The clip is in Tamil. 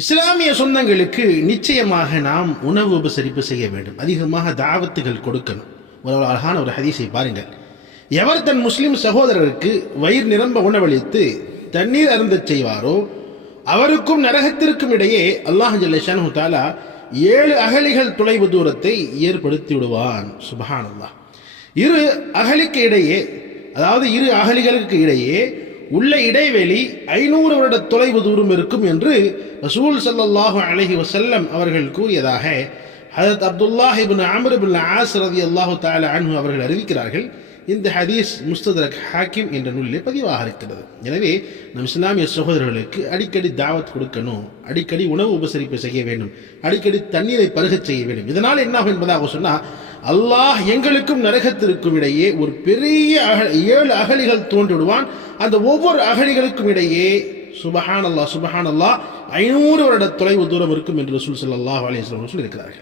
இஸ்லாமிய சொந்தங்களுக்கு நிச்சயமாக நாம் உணவு உபசரிப்பு செய்ய வேண்டும். அதிகமாக தாவத்துகள் கொடுக்கணும். ஒரு அழகான ஒரு ஹதீஸை பாருங்கள். எவர் தன் முஸ்லிம் சகோதரருக்கு வயிறு நிரம்ப உணவளித்து தண்ணீர் அருந்தச் செய்வாரோ அவருக்கும் நரகத்திற்கும் இடையே அல்லாஹ் ஜல்லேஷானு தாலா ஏழு அகலிகள் தொலைவு தூரத்தை ஏற்படுத்தி விடுவான். சுபஹான் அல்லாஹ் இரு அகலிக்கு இடையே அதாவது இரு அகலிகளுக்கு இடையே உள்ள இடைவெளி ஐநூறு வருட தொலைவு தூரம் இருக்கும் என்று ரசூல் ஸல்லல்லாஹு அலஹி வசல்லம் அவர்கள் கூறியதாக ஹதரத் அப்துல்லாஹ் இப்னு அம்ர் அல்லாஹு ஆஸ் ரலியல்லாஹு அன்ஹு அவர்கள் அறிவிக்கிறார்கள். இந்த ஹதீஸ் முஸ்தரக் ஹாக்கிம் என்ற நூலிலே பதிவாக இருக்கிறது. எனவே நம் இஸ்லாமிய சகோதரர்களுக்கு அடிக்கடி தாவத் கொடுக்கணும் அடிக்கடி உணவு உபசரிப்பு செய்ய வேண்டும் அடிக்கடி தண்ணீரை பருகச் செய்ய வேண்டும். இதனால் என்னாகும் என்பதாக சொன்னால் அல்லாஹ் எங்களுக்கும் நரகத்திற்கும் இடையே ஒரு பெரிய அக ஏழு அகலிகள் தோன்றிவிடுவான் அந்த ஒவ்வொரு அகலிகளுக்கும் இடையே சுபஹான் அல்லாஹ் சுபஹான் அல்லாஹ் ஐநூறு வருட தொலைவு தூரம் இருக்கும் என்று ரசூல் ஸல்லல்லாஹு அலைஹி சொல்லியிருக்கிறார்கள்.